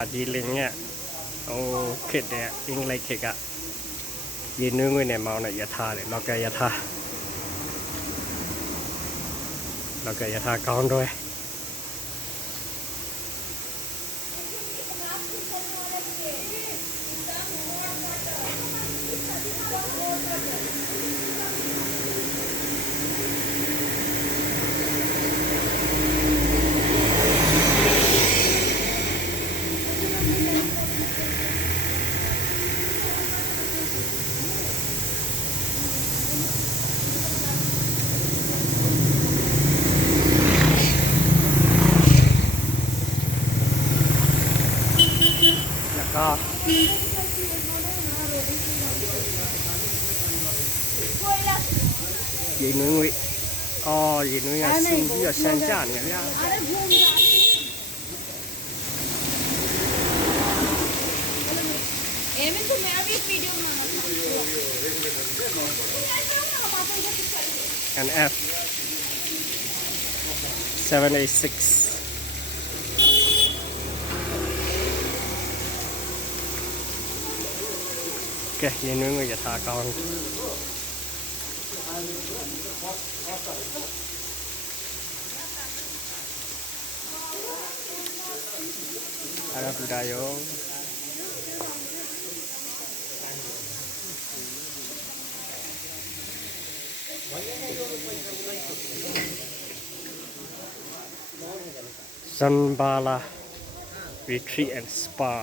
ဒီလင်းရဲ့ဟိုခစ်တဲ့အင်္ဂလိပ်ခစ်ကရေနွေးငွေ့နဲ့မောင်းတဲ့ယထာတယ်လောက်ကယထာကောင်းတော့ရေနွေးငွေ့ရေနွေးကစူပြီးတော့ရှမ်းကြနေဗျာNF 786ကဲရေနွေးငွေ့ယထာကောင်းအားရပူတာယောZanbala Retreat and Spa